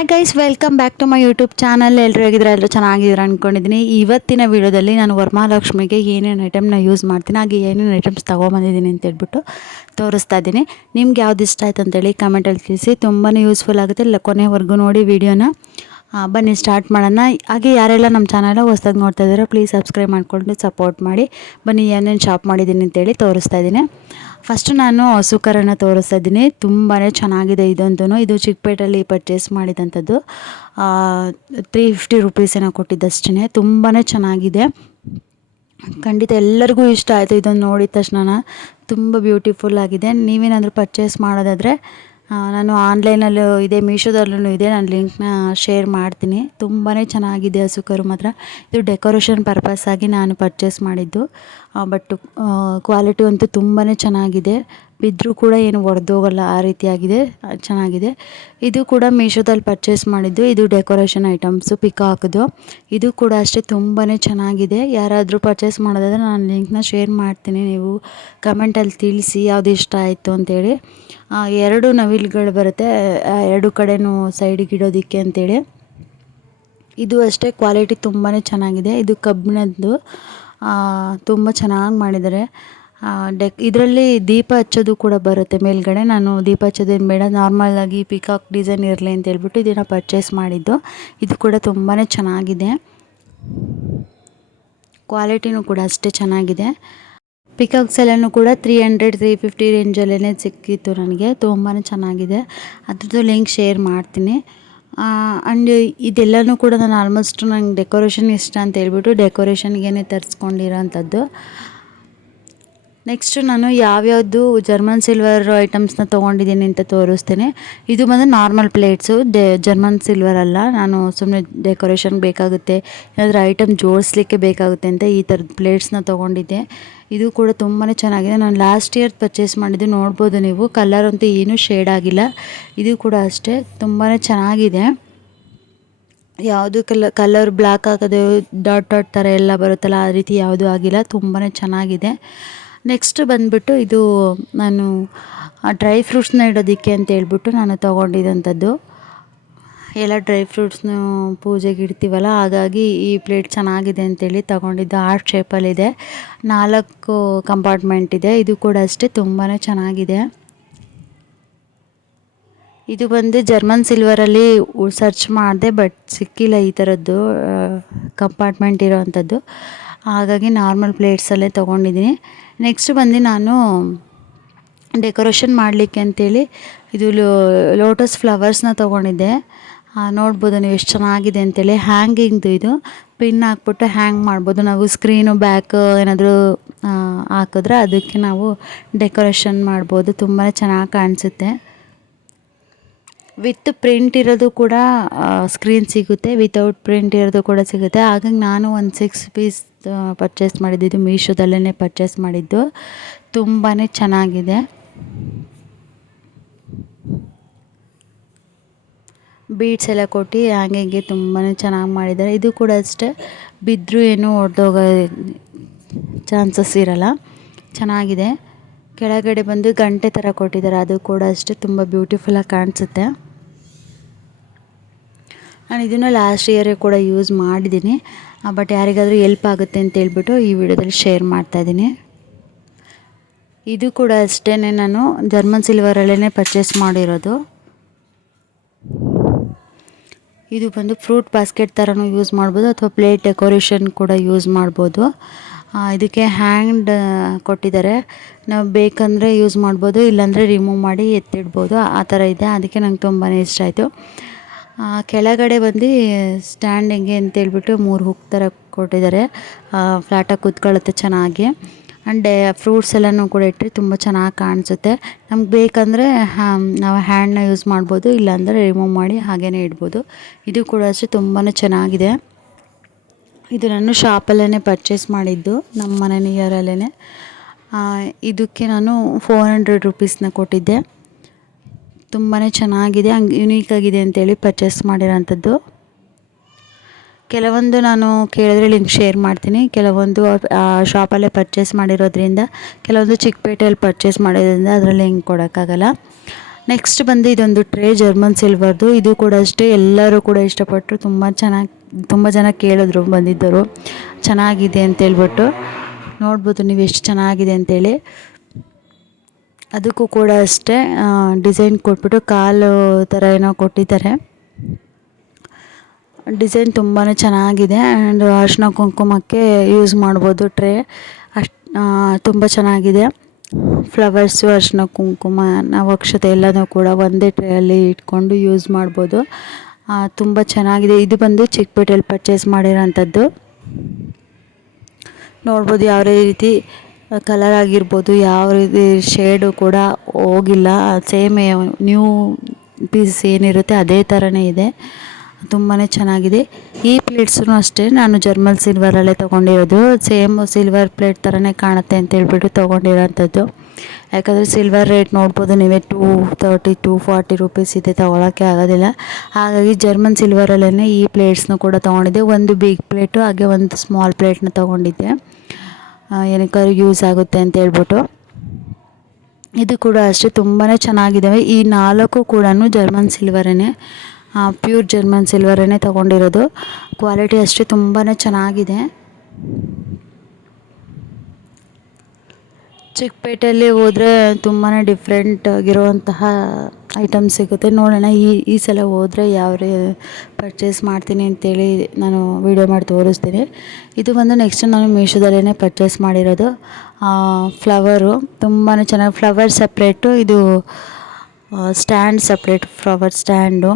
Hi guys, welcome back to my YouTube channel. ಎಲ್ಲರೂ ಹೇಗಿದ್ರೆ ಎಲ್ಲರೂ ಚೆನ್ನಾಗಿದ್ದೀರಾ ಅಂದ್ಕೊಂಡಿದ್ದೀನಿ. ಇವತ್ತಿನ ವಿಡಿಯೋದಲ್ಲಿ ನಾನು ವರಮಹಾಲಕ್ಷ್ಮಿಗೆ ಏನೇನು ಐಟಮ್ನ ಯೂಸ್ ಮಾಡ್ತೀನಿ, ಹಾಗೆ ಏನೇನು ಐಟಮ್ಸ್ ತೊಗೊಂಬಂದಿದ್ದೀನಿ ಅಂತ ಹೇಳ್ಬಿಟ್ಟು ತೋರಿಸ್ತಾ ಇದ್ದೀನಿ. ನಿಮ್ಗೆ ಯಾವ್ದು ಇಷ್ಟ ಆಯ್ತು ಅಂತೇಳಿ ಕಮೆಂಟಲ್ಲಿ ತಿಳಿಸಿ. ತುಂಬಾ ಯೂಸ್ಫುಲ್ ಆಗುತ್ತೆ. ಕೊನೆವರೆಗೂ ನೋಡಿ ವಿಡಿಯೋನ. ಬನ್ನಿ ಸ್ಟಾರ್ಟ್ ಮಾಡೋಣ. ಹಾಗೆ ಯಾರೆಲ್ಲ ನಮ್ಮ ಚಾನಲ್ ಹೊಸ್ದಾಗಿ ನೋಡ್ತಾ ಇದ್ದೀರಾ ಪ್ಲೀಸ್ ಸಬ್ಸ್ಕ್ರೈಬ್ ಮಾಡಿಕೊಂಡು ಸಪೋರ್ಟ್ ಮಾಡಿ. ಬನ್ನಿ ಏನೇನು ಶಾಪ್ ಮಾಡಿದ್ದೀನಿ ಅಂತೇಳಿ ತೋರಿಸ್ತಾ ಇದ್ದೀನಿ. ಫಸ್ಟು ನಾನು ಹಸು ಕರನ ತೋರಿಸ್ತಾ ಇದ್ದೀನಿ. ತುಂಬಾ ಚೆನ್ನಾಗಿದೆ ಇದಂತೂ. ಇದು ಚಿಕ್ಕಪೇಟೆಯಲ್ಲಿ ಪರ್ಚೇಸ್ ಮಾಡಿದಂಥದ್ದು. 350 ರುಪೀಸ್ ಏನೋ ಕೊಟ್ಟಿದ್ದಷ್ಟೇ. ತುಂಬಾ ಚೆನ್ನಾಗಿದೆ. ಖಂಡಿತ ಎಲ್ಲರಿಗೂ ಇಷ್ಟ ಆಯಿತು ಇದನ್ನು ನೋಡಿದ ತಕ್ಷಣ. ತುಂಬ ಬ್ಯೂಟಿಫುಲ್ ಆಗಿದೆ. ನೀವೇನಾದರೂ ಪರ್ಚೇಸ್ ಮಾಡೋದಾದರೆ ನಾನು ಆನ್ಲೈನಲ್ಲೂ ಇದೆ, ಮೀಶೋದಲ್ಲೂ ಇದೆ. ನಾನು ಲಿಂಕ್ನ ಶೇರ್ ಮಾಡ್ತೀನಿ. ತುಂಬಾ ಚೆನ್ನಾಗಿದೆ ಹಸು ಕರು ಮಾತ್ರ. ಇದು ಡೆಕೋರೇಷನ್ ಪರ್ಪಸ್ ಆಗಿ ನಾನು ಪರ್ಚೇಸ್ ಮಾಡಿದ್ದು. ಬಟ್ ಕ್ವಾಲಿಟಿ ಅಂತೂ ತುಂಬಾ ಚೆನ್ನಾಗಿದೆ. ಬಿದ್ದರೂ ಕೂಡ ಏನು ಒಡೆದೋಗಲ್ಲ, ಆ ರೀತಿಯಾಗಿದೆ. ಚೆನ್ನಾಗಿದೆ. ಇದು ಕೂಡ ಮೀಶೋದಲ್ಲಿ ಪರ್ಚೇಸ್ ಮಾಡಿದ್ದು. ಇದು ಡೆಕೋರೇಷನ್ ಐಟಮ್ಸು, ಪಿಕಾಕ್ದು. ಇದು ಕೂಡ ಅಷ್ಟೇ ತುಂಬಾ ಚೆನ್ನಾಗಿದೆ. ಯಾರಾದರೂ ಪರ್ಚೇಸ್ ಮಾಡೋದಾದರೆ ನಾನು ಲಿಂಕ್ನ ಶೇರ್ ಮಾಡ್ತೀನಿ. ನೀವು ಕಮೆಂಟಲ್ಲಿ ತಿಳಿಸಿ ಯಾವುದು ಇಷ್ಟ ಆಯಿತು ಅಂತೇಳಿ. 2 ನವಿಲುಗಳು ಬರುತ್ತೆ, 2 ಕಡೆನೂ ಸೈಡಿಗೆ ಇಡೋದಕ್ಕೆ ಅಂತೇಳಿ. ಇದು ಅಷ್ಟೇ ಕ್ವಾಲಿಟಿ ತುಂಬಾ ಚೆನ್ನಾಗಿದೆ. ಇದು ಕಬ್ಬಿಣದ್ದು. ತುಂಬ ಚೆನ್ನಾಗಿ ಮಾಡಿದ್ದಾರೆ. ಇದರಲ್ಲಿ ದೀಪ ಹಚ್ಚೋದು ಕೂಡ ಬರುತ್ತೆ ಮೇಲ್ಗಡೆ. ನಾನು ದೀಪ ಹಚ್ಚೋದೇನು ಬೇಡ, ನಾರ್ಮಲಾಗಿ ಪಿಕಾಕ್ ಡಿಸೈನ್ ಇರಲಿ ಅಂತ ಹೇಳ್ಬಿಟ್ಟು ಇದನ್ನು ಪರ್ಚೇಸ್ ಮಾಡಿದ್ದು. ಇದು ಕೂಡ ತುಂಬಾ ಚೆನ್ನಾಗಿದೆ. ಕ್ವಾಲಿಟಿನೂ ಕೂಡ ಅಷ್ಟೇ ಚೆನ್ನಾಗಿದೆ. ಪಿಕಾಕ್ಸ್ ಎಲ್ಲನೂ ಕೂಡ 300-350 ರೇಂಜಲ್ಲೇ ಸಿಕ್ಕಿತ್ತು ನನಗೆ. ತುಂಬಾ ಚೆನ್ನಾಗಿದೆ. ಅದ್ರದ್ದು ಲಿಂಕ್ ಶೇರ್ ಮಾಡ್ತೀನಿ. ಆ್ಯಂಡ್ ಇದೆಲ್ಲನೂ ಕೂಡ ನಾನು ಆಲ್ಮೋಸ್ಟ್ ನಂಗೆ ಡೆಕೋರೇಷನ್ ಇಷ್ಟ ಅಂತ ಹೇಳ್ಬಿಟ್ಟು ಡೆಕೋರೇಷನ್ಗೇ ತರಿಸ್ಕೊಂಡಿರೋಂಥದ್ದು. ನೆಕ್ಸ್ಟು ನಾನು ಯಾವ್ಯಾವುದು ಜರ್ಮನ್ ಸಿಲ್ವರ್ ಐಟಮ್ಸ್ನ ತೊಗೊಂಡಿದ್ದೀನಿ ಅಂತ ತೋರಿಸ್ತೀನಿ. ಇದು ಬಂದು ನಾರ್ಮಲ್ ಪ್ಲೇಟ್ಸು, ಜರ್ಮನ್ ಸಿಲ್ವರ್ ಅಲ್ಲ. ನಾನು ಸುಮ್ಮನೆ ಡೆಕೋರೇಷನ್ ಬೇಕಾಗುತ್ತೆ, ಏನಾದರೂ ಐಟಮ್ ಜೋಡಿಸ್ಲಿಕ್ಕೆ ಬೇಕಾಗುತ್ತೆ ಅಂತ ಈ ಥರದ ಪ್ಲೇಟ್ಸ್ನ ತೊಗೊಂಡಿದ್ದೆ. ಇದು ಕೂಡ ತುಂಬಾ ಚೆನ್ನಾಗಿದೆ. ನಾನು ಲಾಸ್ಟ್ ಇಯರ್ ಪರ್ಚೇಸ್ ಮಾಡಿದ್ದು, ನೋಡ್ಬೋದು ನೀವು. ಕಲರ್ ಅಂತೂ ಏನೂ ಶೇಡ್ ಆಗಿಲ್ಲ. ಇದು ಕೂಡ ಅಷ್ಟೇ ತುಂಬಾ ಚೆನ್ನಾಗಿದೆ. ಯಾವುದು ಕಲರ್ ಬ್ಲ್ಯಾಕ್ ಆಗೋದು, ಡಾಟ್ ಡಾಟ್ ಥರ ಎಲ್ಲ ಬರುತ್ತಲ್ಲ, ಆ ರೀತಿ ಯಾವುದೂ ಆಗಿಲ್ಲ. ತುಂಬಾ ಚೆನ್ನಾಗಿದೆ. ನೆಕ್ಸ್ಟ್ ಬಂದುಬಿಟ್ಟು ಇದು ನಾನು ಡ್ರೈ ಫ್ರೂಟ್ಸ್ನ ಇಡೋದಕ್ಕೆ ಅಂತ ಹೇಳ್ಬಿಟ್ಟು ನಾನು ತೊಗೊಂಡಿದ್ದಂಥದ್ದು. ಎಲ್ಲ ಡ್ರೈ ಫ್ರೂಟ್ಸ್ನು ಪೂಜೆಗೆ ಇಡ್ತೀವಲ್ಲ, ಹಾಗಾಗಿ ಈ ಪ್ಲೇಟ್ ಚೆನ್ನಾಗಿದೆ ಅಂತೇಳಿ ತೊಗೊಂಡಿದ್ದು. ಹಾರ್ಟ್ ಶೇಪಲ್ಲಿದೆ, 4 ಕಂಪಾರ್ಟ್ಮೆಂಟ್ ಇದೆ. ಇದು ಕೂಡ ಅಷ್ಟೇ ತುಂಬಾ ಚೆನ್ನಾಗಿದೆ. ಇದು ಬಂದು ಜರ್ಮನ್ ಸಿಲ್ವರಲ್ಲಿ ಸರ್ಚ್ ಮಾಡಿದೆ, ಬಟ್ ಸಿಕ್ಕಿಲ್ಲ ಈ ಥರದ್ದು ಕಂಪಾರ್ಟ್ಮೆಂಟ್ ಇರೋವಂಥದ್ದು. ಹಾಗಾಗಿ ನಾರ್ಮಲ್ ಪ್ಲೇಟ್ಸಲ್ಲೇ ತೊಗೊಂಡಿದ್ದೀನಿ. ನೆಕ್ಸ್ಟ್ ಬಂದು ನಾನು ಡೆಕೋರೇಷನ್ ಮಾಡಲಿಕ್ಕೆ ಅಂತೇಳಿ ಇದು ಲೋಟಸ್ ಫ್ಲವರ್ಸ್ನ ತೊಗೊಂಡಿದ್ದೆ. ನೋಡ್ಬೋದು ನೀವು ಎಷ್ಟು ಚೆನ್ನಾಗಿದೆ ಅಂತೇಳಿ. ಹ್ಯಾಂಗಿಂಗ್ದು ಇದು, ಪಿನ್ ಹಾಕ್ಬಿಟ್ಟು ಹ್ಯಾಂಗ್ ಮಾಡ್ಬೋದು ನಾವು. ಸ್ಕ್ರೀನು ಬ್ಯಾಕ್ ಏನಾದರೂ ಹಾಕಿದ್ರೆ ಅದಕ್ಕೆ ನಾವು ಡೆಕೋರೇಷನ್ ಮಾಡ್ಬೋದು. ತುಂಬಾ ಚೆನ್ನಾಗಿ ಕಾಣಿಸುತ್ತೆ. ವಿತ್ ಪ್ರಿಂಟ್ ಇರೋದು ಕೂಡ ಸ್ಕ್ರೀನ್ ಸಿಗುತ್ತೆ, ವಿತೌಟ್ ಪ್ರಿಂಟ್ ಇರೋದು ಕೂಡ ಸಿಗುತ್ತೆ. ಹಾಗಾಗಿ ನಾನು ಒಂದು 6 ಪೀಸ್ ಪರ್ಚೇಸ್ ಮಾಡಿದ್ದು. ಇದು ಮೀಶೋದಲ್ಲೇ ಪರ್ಚೇಸ್ ಮಾಡಿದ್ದು. ತುಂಬಾ ಚೆನ್ನಾಗಿದೆ. ಬೀಡ್ಸ್ ಎಲ್ಲ ಕೊಟ್ಟು ಹಂಗೆ ತುಂಬಾ ಚೆನ್ನಾಗಿ ಮಾಡಿದ್ದಾರೆ. ಇದು ಕೂಡ ಅಷ್ಟೇ, ಬಿದ್ದರೂ ಏನೂ ಒಡೆದೋಗೋ ಚಾನ್ಸಸ್ ಇರಲ್ಲ. ಚೆನ್ನಾಗಿದೆ. ಕೆಳಗಡೆ ಬಂದು ಗಂಟೆ ಥರ ಕೊಟ್ಟಿದ್ದಾರೆ. ಅದು ಕೂಡ ಅಷ್ಟೇ ತುಂಬ ಬ್ಯೂಟಿಫುಲ್ಲಾಗಿ ಕಾಣಿಸುತ್ತೆ. ನಾನು ಇದನ್ನು ಲಾಸ್ಟ್ ಇಯರೇ ಕೂಡ ಯೂಸ್ ಮಾಡಿದ್ದೀನಿ. ಬಟ್ ಯಾರಿಗಾದರೂ ಎಲ್ಪ್ ಆಗುತ್ತೆ ಅಂತ ಹೇಳ್ಬಿಟ್ಟು ಈ ವಿಡಿಯೋದಲ್ಲಿ ಶೇರ್ ಮಾಡ್ತಾಯಿದ್ದೀನಿ. ಇದು ಕೂಡ ಅಷ್ಟೇ, ನಾನು ಜರ್ಮನ್ ಸಿಲ್ವರಲ್ಲೇ ಪರ್ಚೇಸ್ ಮಾಡಿರೋದು. ಇದು ಬಂದು ಫ್ರೂಟ್ ಬಾಸ್ಕೆಟ್ ಥರನೂ ಯೂಸ್ ಮಾಡ್ಬೋದು, ಅಥವಾ ಪ್ಲೇಟ್ ಡೆಕೋರೇಷನ್ ಕೂಡ ಯೂಸ್ ಮಾಡ್ಬೋದು. ಇದಕ್ಕೆ ಹ್ಯಾಂಡ್ ಕೊಟ್ಟಿದ್ದಾರೆ. ನಾವು ಬೇಕಂದರೆ ಯೂಸ್ ಮಾಡ್ಬೋದು, ಇಲ್ಲಾಂದರೆ ರಿಮೂವ್ ಮಾಡಿ ಎತ್ತಿಡ್ಬೋದು. ಆ ಥರ ಇದೆ. ಅದಕ್ಕೆ ನಂಗೆ ತುಂಬಾ ಇಷ್ಟ ಆಯಿತು. ಕೆಳಗಡೆ ಬಂದು ಸ್ಟ್ಯಾಂಡಿಂಗ್ಗೆ ಅಂತೇಳ್ಬಿಟ್ಟು 3 ಹುಕ್ ಥರ ಕೊಟ್ಟಿದ್ದಾರೆ. ಫ್ಲಾಟಾಗಿ ಕೂತ್ಕೊಳ್ಳುತ್ತೆ ಚೆನ್ನಾಗಿ. ಆ್ಯಂಡ್ ಫ್ರೂಟ್ಸ್ ಎಲ್ಲನೂ ಕೂಡ ಇಟ್ಟರೆ ತುಂಬ ಚೆನ್ನಾಗಿ ಕಾಣಿಸುತ್ತೆ. ನಮ್ಗೆ ಬೇಕಂದರೆ ನಾವು ಹ್ಯಾಂಡ್ನ ಯೂಸ್ ಮಾಡ್ಬೋದು, ಇಲ್ಲಾಂದರೆ ರಿಮೂವ್ ಮಾಡಿ ಹಾಗೇ ಇಡ್ಬೋದು. ಇದು ಕೂಡ ಅಷ್ಟೇ ತುಂಬಾ ಚೆನ್ನಾಗಿದೆ. ಇದು ನಾನು ಶಾಪಲ್ಲೇ ಪರ್ಚೇಸ್ ಮಾಡಿದ್ದು, ನಮ್ಮ ಮನೆ ನಿಯರಲ್ಲೇ. ಇದಕ್ಕೆ ನಾನು 400 ರುಪೀಸ್ನ ಕೊಟ್ಟಿದ್ದೆ. ತುಂಬಾ ಚೆನ್ನಾಗಿದೆ, ಹಂಗೆ ಯುನೀಕಾಗಿದೆ ಅಂತೇಳಿ ಪರ್ಚೇಸ್ ಮಾಡಿರೋಂಥದ್ದು. ಕೆಲವೊಂದು ನಾನು ಕೇಳಿದ್ರೆ ಲಿಂಕ್ ಶೇರ್ ಮಾಡ್ತೀನಿ. ಕೆಲವೊಂದು ಶಾಪಲ್ಲೇ ಪರ್ಚೇಸ್ ಮಾಡಿರೋದ್ರಿಂದ, ಕೆಲವೊಂದು ಚಿಕ್ಕಪೇಟೆಯಲ್ಲಿ ಪರ್ಚೇಸ್ ಮಾಡಿರೋದ್ರಿಂದ ಅದರಲ್ಲಿ ಲಿಂಕ್ ಕೊಡೋಕ್ಕಾಗಲ್ಲ. ನೆಕ್ಸ್ಟ್ ಬಂದು ಇದೊಂದು ಟ್ರೇ ಜರ್ಮನ್ ಸಿಲ್ವರ್ದು. ಇದು ಕೂಡ ಅಷ್ಟೇ ಎಲ್ಲರೂ ಕೂಡ ಇಷ್ಟಪಟ್ಟರು, ತುಂಬ ಜನ ಕೇಳಿದ್ರು ಬಂದಿದ್ದರು ಚೆನ್ನಾಗಿದೆ ಅಂತೇಳ್ಬಿಟ್ಟು. ನೋಡ್ಬೋದು ನೀವು ಎಷ್ಟು ಚೆನ್ನಾಗಿದೆ ಅಂತೇಳಿ. ಅದಕ್ಕೂ ಕೂಡ ಅಷ್ಟೇ ಡಿಸೈನ್ ಕೊಟ್ಬಿಟ್ಟು ಕಾಲು ಥರ ಏನೋ ಕೊಟ್ಟಿದ್ದಾರೆ. ಡಿಸೈನ್ ತುಂಬಾ ಚೆನ್ನಾಗಿದೆ. ಆ್ಯಂಡ್ ಅರಿಶಿನ ಕುಂಕುಮಕ್ಕೆ ಯೂಸ್ ಮಾಡ್ಬೋದು ಟ್ರೇ. ತುಂಬ ಚೆನ್ನಾಗಿದೆ. ಫ್ಲವರ್ಸು, ಅರಿಶಿನ ಕುಂಕುಮ, ನವಕ್ಷತೆ ಎಲ್ಲನೂ ಕೂಡ ಒಂದೇ ಟ್ರೇಯಲ್ಲಿ ಇಟ್ಕೊಂಡು ಯೂಸ್ ಮಾಡ್ಬೋದು. ತುಂಬ ಚೆನ್ನಾಗಿದೆ. ಇದು ಬಂದು ಚಿಕ್ಕಪೇಟೆಯಲ್ಲಿ ಪರ್ಚೇಸ್ ಮಾಡಿರೋಂಥದ್ದು. ನೋಡ್ಬೋದು ಯಾವ ರೀತಿ ಕಲರ್ ಆಗಿರ್ಬೋದು, ಯಾವ ರೀತಿ ಶೇಡು ಕೂಡ ಹೋಗಿಲ್ಲ. ಸೇಮ್ ನ್ಯೂ ಪೀಸ್ ಏನಿರುತ್ತೆ ಅದೇ ಥರನೇ ಇದೆ. ತುಂಬಾ ಚೆನ್ನಾಗಿದೆ. ಈ ಪ್ಲೇಟ್ಸೂ ಅಷ್ಟೇ ನಾನು ಜರ್ಮನ್ ಸಿಲ್ವರಲ್ಲೇ ತೊಗೊಂಡಿರೋದು. ಸೇಮ್ ಸಿಲ್ವರ್ ಪ್ಲೇಟ್ ಥರನೇ ಕಾಣುತ್ತೆ ಅಂತೇಳ್ಬಿಟ್ಟು ತೊಗೊಂಡಿರೋಂಥದ್ದು. ಯಾಕಂದರೆ ಸಿಲ್ವರ್ ರೇಟ್ ನೋಡ್ಬೋದು ನೀವೇ, 230 240 ರುಪೀಸ್ ಇದೆ, ತೊಗೊಳಕ್ಕೆ ಆಗೋದಿಲ್ಲ. ಹಾಗಾಗಿ ಜರ್ಮನ್ ಸಿಲ್ವರಲ್ಲೇ ಈ ಪ್ಲೇಟ್ಸ್ನ ಕೂಡ ತೊಗೊಂಡಿದ್ದೆ. ಒಂದು ಬಿಗ್ ಪ್ಲೇಟು ಹಾಗೆ ಒಂದು ಸ್ಮಾಲ್ ಪ್ಲೇಟ್ನ ತೊಗೊಂಡಿದ್ದೆ, ಏನಕ್ಕಾದ್ರೂ ಯೂಸ್ ಆಗುತ್ತೆ ಅಂತ ಹೇಳ್ಬಿಟ್ಟು. ಇದು ಕೂಡ ಅಷ್ಟೇ ತುಂಬಾ ಚೆನ್ನಾಗಿದ್ದಾವೆ. ಈ 4 ಕೂಡ ಜರ್ಮನ್ ಸಿಲ್ವರೇ, ಪ್ಯೂರ್ ಜರ್ಮನ್ ಸಿಲ್ವರೇ ತೊಗೊಂಡಿರೋದು. ಕ್ವಾಲಿಟಿ ಅಷ್ಟೇ ತುಂಬಾ ಚೆನ್ನಾಗಿದೆ. ಚಿಕ್ಕಪೇಟೆಯಲ್ಲಿ ಹೋದರೆ ತುಂಬಾ ಡಿಫ್ರೆಂಟ್ ಆಗಿರುವಂತಹ ಐಟಮ್ಸ್ ಸಿಗುತ್ತೆ. ನೋಡೋಣ ಈ ಸಲ ಹೋದರೆ ಯಾವ ಪರ್ಚೇಸ್ ಮಾಡ್ತೀನಿ ಅಂತೇಳಿ ನಾನು ವೀಡಿಯೋ ಮಾಡಿ ತೋರಿಸ್ತೀನಿ. ಇದು ಬಂದು ನೆಕ್ಸ್ಟ್ ನಾನು ಮೀಶೋದಲ್ಲೇ ಪರ್ಚೇಸ್ ಮಾಡಿರೋದು. ಫ್ಲವರು ತುಂಬಾ ಚೆನ್ನಾಗಿ, ಫ್ಲವರ್ ಸಪ್ರೇಟು, ಇದು ಸ್ಟ್ಯಾಂಡ್ ಸಪ್ರೇಟ್, ಫ್ಲವರ್ ಸ್ಟ್ಯಾಂಡು.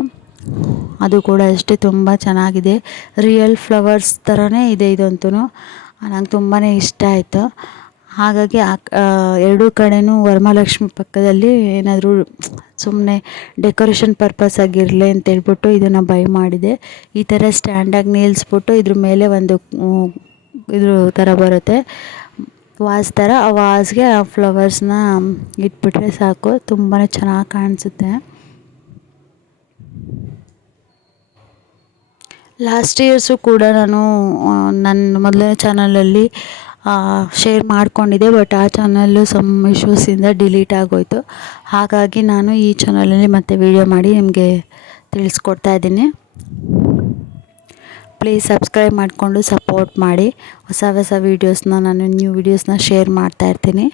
ಅದು ಕೂಡ ಅಷ್ಟೇ ತುಂಬ ಚೆನ್ನಾಗಿದೆ. ರಿಯಲ್ ಫ್ಲವರ್ಸ್ ಥರನೇ ಇದೆ ಇದಂತೂ. ನಂಗೆ ತುಂಬಾ ಇಷ್ಟ ಆಯಿತು. ಹಾಗಾಗಿ ಎರಡೂ ಕಡೆಯೂ ವರಮಹಾಲಕ್ಷ್ಮಿ ಪಕ್ಕದಲ್ಲಿ ಏನಾದರೂ ಸುಮ್ಮನೆ ಡೆಕೋರೇಷನ್ ಪರ್ಪಸ್ ಆಗಿರಲಿ ಅಂತೇಳ್ಬಿಟ್ಟು ಇದನ್ನು ಬೈ ಮಾಡಿದೆ. ಈ ಥರ ಸ್ಟ್ಯಾಂಡಾಗಿ ನಿಲ್ಲಿಸ್ಬಿಟ್ಟು ಇದ್ರ ಮೇಲೆ ಒಂದು ಇದ್ರ ಥರ ಬರುತ್ತೆ, ವಾಸ್ ಥರ. ಆ ವಾಸ್ಗೆ ಆ ಫ್ಲವರ್ಸ್ನ ಇಟ್ಬಿಟ್ರೆ ಸಾಕು, ತುಂಬಾ ಚೆನ್ನಾಗಿ ಕಾಣಿಸುತ್ತೆ. ಲಾಸ್ಟ್ ಇಯರ್ಸು ಕೂಡ ನಾನು ನನ್ನ ಮೊದಲನೇ ಚಾನಲಲ್ಲಿ ಶೇರ್ ಮಾಡ್ಕೊಂಡಿದ್ದೆ. ಬಟ್ ಆ ಚಾನಲ್ಲು ಸಮ್ ಇಶ್ಯೂಸಿಂದ ಡಿಲೀಟ್ ಆಗೋಯಿತು. ಹಾಗಾಗಿ ನಾನು ಈ ಚಾನಲಲ್ಲಿ ಮತ್ತೆ ವೀಡಿಯೋ ಮಾಡಿ ನಿಮಗೆ ತಿಳಿಸ್ಕೊಡ್ತಾ ಇದ್ದೀನಿ. ಪ್ಲೀಸ್ ಸಬ್ಸ್ಕ್ರೈಬ್ ಮಾಡಿಕೊಂಡು ಸಪೋರ್ಟ್ ಮಾಡಿ. ಹೊಸ ವೀಡಿಯೋಸ್ನ, ನಾನು ನ್ಯೂ ವೀಡಿಯೋಸ್ನ ಶೇರ್ ಮಾಡ್ತಾಯಿರ್ತೀನಿ.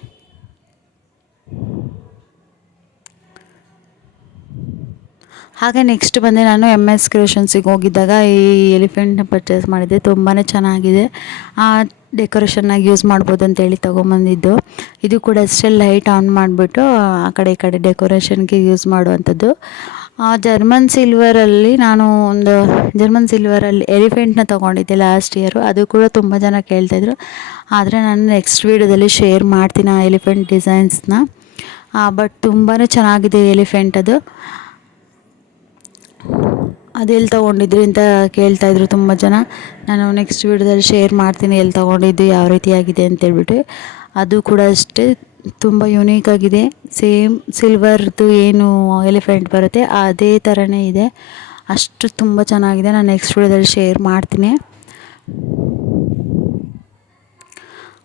ಹಾಗೆ ನೆಕ್ಸ್ಟ್ ಬಂದು ನಾನು MS ಕ್ರಿಯೇಷನ್ಸಿಗೆ ಹೋಗಿದ್ದಾಗ ಈ ಎಲಿಫೆಂಟ್ನ ಪರ್ಚೇಸ್ ಮಾಡಿದ್ದೆ. ತುಂಬಾ ಚೆನ್ನಾಗಿದೆ, ಡೆಕೋರೇಷನ್ನಾಗಿ ಯೂಸ್ ಮಾಡ್ಬೋದು ಅಂತೇಳಿ ತೊಗೊಂಬಂದಿದ್ದು. ಇದು ಕೂಡ ಅಷ್ಟೇ ಲೈಟ್ ಆನ್ ಮಾಡಿಬಿಟ್ಟು ಆ ಕಡೆ ಈ ಕಡೆ ಡೆಕೋರೇಷನ್ಗೆ ಯೂಸ್ ಮಾಡುವಂಥದ್ದು. ಜರ್ಮನ್ ಸಿಲ್ವರಲ್ಲಿ ನಾನು ಒಂದು ಜರ್ಮನ್ ಸಿಲ್ವರಲ್ಲಿ ಎಲಿಫೆಂಟ್ನ ತೊಗೊಂಡಿದ್ದೆ ಲಾಸ್ಟ್ ಇಯರು. ಅದು ಕೂಡ ತುಂಬ ಜನ ಕೇಳ್ತಾಯಿದ್ರು. ಆದರೆ ನಾನು ನೆಕ್ಸ್ಟ್ ವೀಡಿಯೋದಲ್ಲಿ ಶೇರ್ ಮಾಡ್ತೀನಿ ಆ ಎಲಿಫೆಂಟ್ ಡಿಸೈನ್ಸ್ನ. ಬಟ್ ತುಂಬಾ ಚೆನ್ನಾಗಿದೆ ಎಲಿಫೆಂಟ್. ಅದೆಲ್ಲಿ ತೊಗೊಂಡಿದ್ರಿ ಅಂತ ಕೇಳ್ತಾಯಿದ್ರು ತುಂಬ ಜನ. ನಾನು ನೆಕ್ಸ್ಟ್ ವೀಡಿಯೋದಲ್ಲಿ ಶೇರ್ ಮಾಡ್ತೀನಿ ಎಲ್ಲಿ ತೊಗೊಂಡಿದ್ದು, ಯಾವ ರೀತಿಯಾಗಿದೆ ಅಂತೇಳ್ಬಿಟ್ಟು. ಅದು ಕೂಡ ಅಷ್ಟೇ ತುಂಬ ಯುನೀಕಾಗಿದೆ. ಸೇಮ್ ಸಿಲ್ವರ್ದು ಏನು ಎಲಿಫೆಂಟ್ ಬರುತ್ತೆ ಅದೇ ಥರನೇ ಇದೆ. ಅಷ್ಟು ತುಂಬ ಚೆನ್ನಾಗಿದೆ. ನಾನು ನೆಕ್ಸ್ಟ್ ವೀಡಿಯೋದಲ್ಲಿ ಶೇರ್ ಮಾಡ್ತೀನಿ.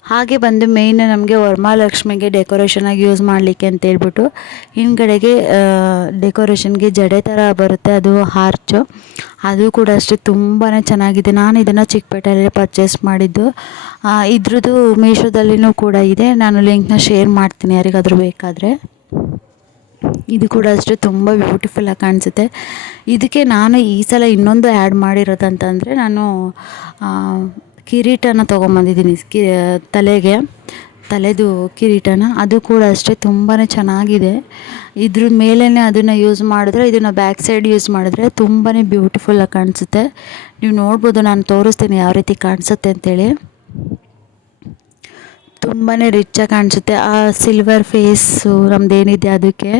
ಹಾಗೆ ಬಂದು ಮೇಯ್ನ್ ನಮಗೆ ವರಮಹಾಲಕ್ಷ್ಮಿಗೆ ಡೆಕೋರೇಷನಾಗಿ ಯೂಸ್ ಮಾಡಲಿಕ್ಕೆ ಅಂತೇಳ್ಬಿಟ್ಟು ಹಿಂದ್ಗಡೆಗೆ ಡೆಕೋರೇಷನ್ಗೆ ಜಡೆ ಥರ ಬರುತ್ತೆ, ಅದು ಹಾರ್ಚು. ಅದು ಕೂಡ ಅಷ್ಟೇ ತುಂಬಾ ಚೆನ್ನಾಗಿದೆ. ನಾನು ಇದನ್ನು ಚಿಕ್ಕಪೇಟೆಯಲ್ಲೇ ಪರ್ಚೇಸ್ ಮಾಡಿದ್ದು. ಇದ್ರದ್ದು ಮೀಶೋದಲ್ಲಿನೂ ಕೂಡ ಇದೆ, ನಾನು ಲಿಂಕ್ನ ಶೇರ್ ಮಾಡ್ತೀನಿ ಯಾರಿಗಾದರೂ ಬೇಕಾದರೆ. ಇದು ಕೂಡ ಅಷ್ಟೇ ತುಂಬ ಬ್ಯೂಟಿಫುಲ್ಲಾಗಿ ಕಾಣಿಸುತ್ತೆ. ಇದಕ್ಕೆ ನಾನು ಈ ಸಲ ಇನ್ನೊಂದು ಆ್ಯಡ್ ಮಾಡಿರೋದಂತಂದರೆ, ನಾನು ಕಿರೀಟನ ತೊಗೊಂಬಂದಿದ್ದೀನಿ, ತಲೆದು ಕಿರೀಟನ. ಅದು ಕೂಡ ಅಷ್ಟೇ ತುಂಬಾ ಚೆನ್ನಾಗಿದೆ. ಇದ್ರ ಮೇಲೇ ಅದನ್ನು ಯೂಸ್ ಮಾಡಿದ್ರೆ, ಇದನ್ನು ಬ್ಯಾಕ್ ಸೈಡ್ ಯೂಸ್ ಮಾಡಿದ್ರೆ ತುಂಬಾ ಬ್ಯೂಟಿಫುಲ್ಲಾಗಿ ಕಾಣಿಸುತ್ತೆ. ನೀವು ನೋಡ್ಬೋದು, ನಾನು ತೋರಿಸ್ತೀನಿ ಯಾವ ರೀತಿ ಕಾಣಿಸುತ್ತೆ ಅಂತೇಳಿ. ತುಂಬಾ ರಿಚ್ಚಾಗಿ ಕಾಣಿಸುತ್ತೆ. ಆ ಸಿಲ್ವರ್ ಫೇಸು ನಮ್ಮದೇನಿದೆ ಅದಕ್ಕೆ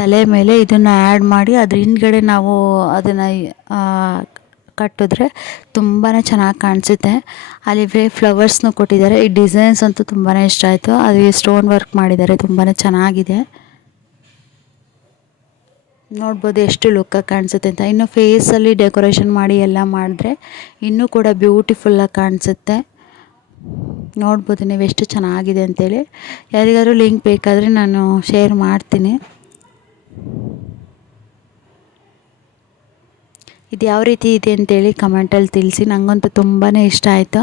ತಲೆ ಮೇಲೆ ಇದನ್ನು ಆ್ಯಡ್ ಮಾಡಿ ಅದ್ರ ಹಿಂದ್ಗಡೆ ನಾವು ಅದನ್ನು ಕಟ್ಟಿದ್ರೆ ತುಂಬಾ ಚೆನ್ನಾಗಿ ಕಾಣಿಸುತ್ತೆ. ಅಲ್ಲಿ ಫ್ಲವರ್ಸ್ನೂ ಕೊಟ್ಟಿದ್ದಾರೆ. ಈ ಡಿಸೈನ್ಸ್ ಅಂತೂ ತುಂಬಾ ಇಷ್ಟ ಆಯಿತು. ಅದು ಸ್ಟೋನ್ ವರ್ಕ್ ಮಾಡಿದ್ದಾರೆ, ತುಂಬಾ ಚೆನ್ನಾಗಿದೆ. ನೋಡ್ಬೋದು ಎಷ್ಟು ಲುಕ್ಕಾಗಿ ಕಾಣಿಸುತ್ತೆ ಅಂತ. ಇನ್ನು ಫೇಸಲ್ಲಿ ಡೆಕೋರೇಷನ್ ಮಾಡಿ ಎಲ್ಲ ಮಾಡಿದ್ರೆ ಇನ್ನೂ ಕೂಡ ಬ್ಯೂಟಿಫುಲ್ಲಾಗಿ ಕಾಣಿಸುತ್ತೆ. ನೋಡ್ಬೋದು ನೀವು ಎಷ್ಟು ಚೆನ್ನಾಗಿದೆ ಅಂತೇಳಿ. ಯಾರಿಗಾದ್ರೂ ಲಿಂಕ್ ಬೇಕಾದರೆ ನಾನು ಶೇರ್ ಮಾಡ್ತೀನಿ. ಇದು ಯಾವ ರೀತಿ ಇದೆ ಅಂತೇಳಿ ಕಮೆಂಟಲ್ಲಿ ತಿಳಿಸಿ. ನನಗಂತೂ ತುಂಬಾ ಇಷ್ಟ ಆಯಿತು.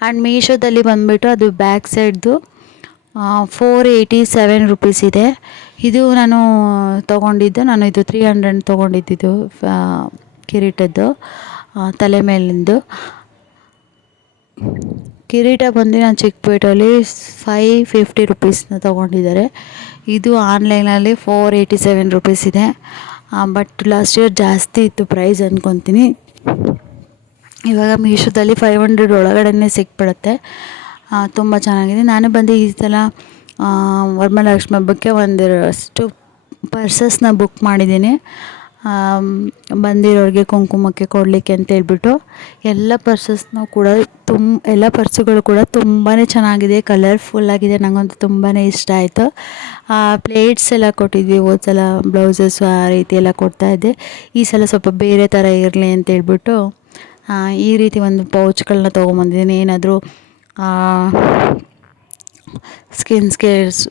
ಆ್ಯಂಡ್ ಮೀಶೋದಲ್ಲಿ ಬಂದುಬಿಟ್ಟು ಅದು ಬ್ಯಾಕ್ ಸೈಡ್ದು 487 ರುಪೀಸ್ ಇದೆ. ಇದು ನಾನು ತೊಗೊಂಡಿದ್ದು, ಇದು 300 ತೊಗೊಂಡಿದ್ದು ಕಿರೀಟದ್ದು, ತಲೆ ಮೇಲಿಂದು ಕಿರೀಟ ಬಂದು ನಾನು ಚಿಕ್ಕಪೇಟೆಯಲ್ಲಿ 550 ರುಪೀಸ್ನ ತೊಗೊಂಡಿದ್ದಾರೆ. ಇದು ಆನ್ಲೈನಲ್ಲಿ 487 ರುಪೀಸ್ ಇದೆ. ಬಟ್ ಲಾಸ್ಟ್ ಇಯರ್ ಜಾಸ್ತಿ ಇತ್ತು ಪ್ರೈಸ್ ಅಂದ್ಕೊತೀನಿ. ಇವಾಗ ಮೀಶೋದಲ್ಲಿ 500 ಒಳಗಡೆ ಸಿಕ್ಬಿಡುತ್ತೆ. ತುಂಬ ಚೆನ್ನಾಗಿದೆ. ನಾನು ಬಂದು ಈ ಸಲ ವರಮಹಾಲಕ್ಷ್ಮಿ ಹಬ್ಬಕ್ಕೆ ಒಂದಷ್ಟು ಪರ್ಸಸ್ನ ಬುಕ್ ಮಾಡಿದ್ದೀನಿ, ಬಂದಿರೋರಿಗೆ ಕುಂಕುಮಕ್ಕೆ ಕೊಡಲಿಕ್ಕೆ ಅಂತೇಳ್ಬಿಟ್ಟು. ಎಲ್ಲ ಪರ್ಸಸ್ನೂ ಕೂಡ ಎಲ್ಲ ಪರ್ಸುಗಳು ಕೂಡ ತುಂಬಾ ಚೆನ್ನಾಗಿದೆ, ಕಲರ್ಫುಲ್ಲಾಗಿದೆ. ನನಗಂತೂ ತುಂಬಾ ಇಷ್ಟ ಆಯಿತು. ಪ್ಲೇಟ್ಸ್ ಎಲ್ಲ ಕೊಟ್ಟಿದ್ವಿ ಹೋದ ಸಲ, ಬ್ಲೌಸಸ್ಸು ಆ ರೀತಿ ಎಲ್ಲ ಕೊಡ್ತಾಯಿದ್ದೆ. ಈ ಸಲ ಸ್ವಲ್ಪ ಬೇರೆ ಥರ ಇರಲಿ ಅಂತೇಳ್ಬಿಟ್ಟು ಈ ರೀತಿ ಒಂದು ಪೌಚ್ಗಳನ್ನ ತೊಗೊಂಬಂದಿದ್ದೀನಿ. ಏನಾದರೂ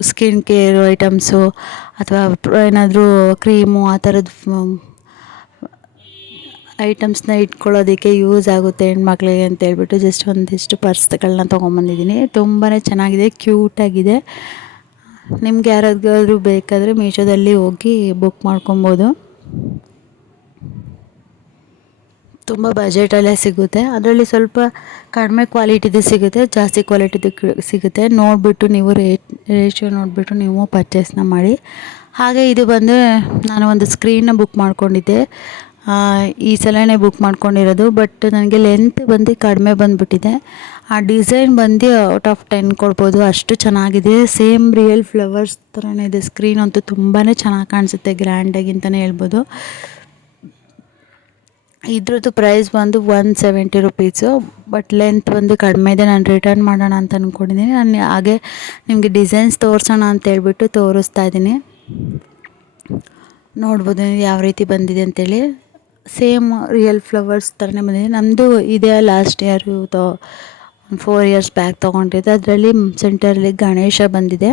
ಸ್ಕಿನ್ ಕೇರ್ ಐಟಮ್ಸು ಅಥವಾ ಏನಾದರೂ ಕ್ರೀಮು ಆ ಥರದ್ದು ಐಟಮ್ಸ್ನ ಇಟ್ಕೊಳ್ಳೋದಕ್ಕೆ ಯೂಸ್ ಆಗುತ್ತೆ ಹೆಣ್ಮಕ್ಳಿಗೆ ಅಂತೇಳ್ಬಿಟ್ಟು ಜಸ್ಟ್ ಒಂದಿಷ್ಟು ಪರ್ಸ್ಗಳನ್ನ ತೊಗೊಂಬಂದಿದ್ದೀನಿ. ತುಂಬಾ ಚೆನ್ನಾಗಿದೆ, ಕ್ಯೂಟಾಗಿದೆ. ನಿಮ್ಗೆ ಯಾರಿಗಾದ್ರೂ ಬೇಕಾದರೆ ಮೀಶೋದಲ್ಲಿ ಹೋಗಿ ಬುಕ್ ಮಾಡ್ಕೊಬೋದು. ತುಂಬ ಬಜೆಟಲ್ಲೇ ಸಿಗುತ್ತೆ. ಅದರಲ್ಲಿ ಸ್ವಲ್ಪ ಕಡಿಮೆ ಕ್ವಾಲಿಟಿದು ಸಿಗುತ್ತೆ, ಜಾಸ್ತಿ ಕ್ವಾಲಿಟಿದು ಸಿಗುತ್ತೆ. ನೋಡಿಬಿಟ್ಟು ನೀವು ರೇಷಿಯೋ ನೋಡಿಬಿಟ್ಟು ನೀವು ಪರ್ಚೇಸ್ನ ಮಾಡಿ. ಹಾಗೆ ಇದು ಬಂದು ನಾನು ಒಂದು ಸ್ಕ್ರೀನ್ನ ಬುಕ್ ಮಾಡ್ಕೊಂಡಿದ್ದೆ, ಈ ಸಲನೇ ಬುಕ್ ಮಾಡ್ಕೊಂಡಿರೋದು. ಬಟ್ ನನಗೆ ಲೆಂತ್ ಬಂದು ಕಡಿಮೆ ಬಂದುಬಿಟ್ಟಿದೆ. ಆ ಡಿಸೈನ್ ಬಂದು ಔಟ್ ಆಫ್ 10 ಕೊಡ್ಬೋದು, ಅಷ್ಟು ಚೆನ್ನಾಗಿದೆ. ಸೇಮ್ ರಿಯಲ್ ಫ್ಲವರ್ಸ್ ಥರನೇ ಇದೆ. ಸ್ಕ್ರೀನ್ ಅಂತೂ ತುಂಬಾ ಚೆನ್ನಾಗಿ ಕಾಣಿಸುತ್ತೆ, ಗ್ರ್ಯಾಂಡಾಗಿ ಅಂತಲೇ ಹೇಳ್ಬೋದು. ಇದ್ರದ್ದು ಪ್ರೈಸ್ ಬಂದು 170 ರುಪೀಸು. ಬಟ್ ಲೆಂತ್ ಬಂದು ಕಡಿಮೆ ಇದೆ. ನಾನು ರಿಟರ್ನ್ ಮಾಡೋಣ ಅಂತ ಅಂದ್ಕೊಂಡಿದ್ದೀನಿ. ನಾನು ಹಾಗೆ ನಿಮಗೆ ಡಿಸೈನ್ಸ್ ತೋರಿಸೋಣ ಅಂತೇಳ್ಬಿಟ್ಟು ತೋರಿಸ್ತಾ ಇದ್ದೀನಿ. ನೋಡ್ಬೋದು ಯಾವ ರೀತಿ ಬಂದಿದೆ ಅಂತೇಳಿ. ಸೇಮ್ ರಿಯಲ್ ಫ್ಲವರ್ಸ್ ಥರನೇ ಬಂದಿದೆ. ನಮ್ಮದು ಇದೆ ಲಾಸ್ಟ್ ಇಯರು 4 ಇಯರ್ಸ್ ಬ್ಯಾಕ್ ತೊಗೊಂಡಿದ್ದೆ. ಅದರಲ್ಲಿ ಸೆಂಟರಲ್ಲಿ ಗಣೇಶ ಬಂದಿದೆ.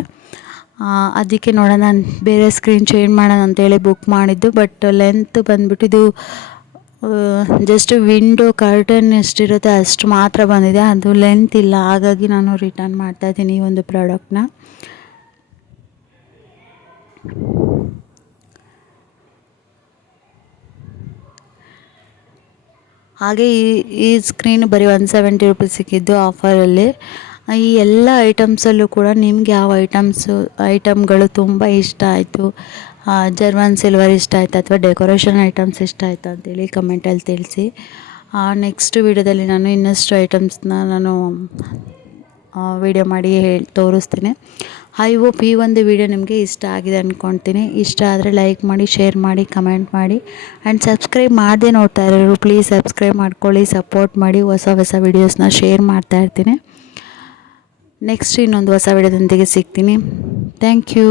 ಅದಕ್ಕೆ ನೋಡೋಣ, ನಾನು ಬೇರೆ ಸ್ಕ್ರೀನ್ ಚೇಂಜ್ ಮಾಡೋಣ ಅಂತೇಳಿ ಬುಕ್ ಮಾಡಿದ್ದು. ಬಟ್ ಲೆಂತ್ ಬಂದುಬಿಟ್ಟು ಇದು ಜಸ್ಟ್ ವಿಂಡೋ ಕರ್ಟನ್ ಎಷ್ಟಿರುತ್ತೆ ಅಷ್ಟು ಮಾತ್ರ ಬಂದಿದೆ, ಅದು ಲೆಂತ್ ಇಲ್ಲ. ಹಾಗಾಗಿ ನಾನು ರಿಟರ್ನ್ ಮಾಡ್ತಾಯಿದ್ದೀನಿ ಈ ಒಂದು ಪ್ರಾಡಕ್ಟ್ನ. ಹಾಗೆ ಈ ಸ್ಕ್ರೀನ್ ಬರೀ 170 ರುಪೀಸ್ ಸಿಕ್ಕಿದ್ದು ಆಫರಲ್ಲಿ. ಈ ಎಲ್ಲ ಐಟಮ್ಸಲ್ಲೂ ಕೂಡ ನಿಮ್ಗೆ ಯಾವ ಐಟಮ್ಗಳು ತುಂಬ ಇಷ್ಟ ಆಯಿತು, ಜರ್ಮನ್ ಸಿಲ್ವರ್ ಇಷ್ಟ ಆಯಿತು ಅಥವಾ ಡೆಕೋರೇಷನ್ ಐಟಮ್ಸ್ ಇಷ್ಟ ಆಯಿತು ಅಂತೇಳಿ ಕಮೆಂಟಲ್ಲಿ ತಿಳಿಸಿ. ನೆಕ್ಸ್ಟ್ ವೀಡಿಯೋದಲ್ಲಿ ನಾನು ಇನ್ನಷ್ಟು ಐಟಮ್ಸ್ನ ನಾನು ವೀಡಿಯೋ ಮಾಡಿ ತೋರಿಸ್ತೀನಿ. ಐ ಹೋಪ್ ಈ ಒಂದು ವೀಡಿಯೋ ನಿಮಗೆ ಇಷ್ಟ ಆಗಿದೆ ಅಂದ್ಕೊಳ್ತೀನಿ. ಇಷ್ಟ ಆದರೆ ಲೈಕ್ ಮಾಡಿ, ಶೇರ್ ಮಾಡಿ, ಕಮೆಂಟ್ ಮಾಡಿ. ಆ್ಯಂಡ್ ಸಬ್ಸ್ಕ್ರೈಬ್ ಮಾಡದೆ ನೋಡ್ತಾ ಇರೋರು ಪ್ಲೀಸ್ ಸಬ್ಸ್ಕ್ರೈಬ್ ಮಾಡ್ಕೊಳ್ಳಿ, ಸಪೋರ್ಟ್ ಮಾಡಿ. ಹೊಸ ವೀಡಿಯೋಸ್ನ ಶೇರ್ ಮಾಡ್ತಾಯಿರ್ತೀನಿ. ನೆಕ್ಸ್ಟ್ ಇನ್ನೊಂದು ಹೊಸ ವೀಡಿಯೋದೊಂದಿಗೆ ಸಿಗ್ತೀನಿ. Thank you.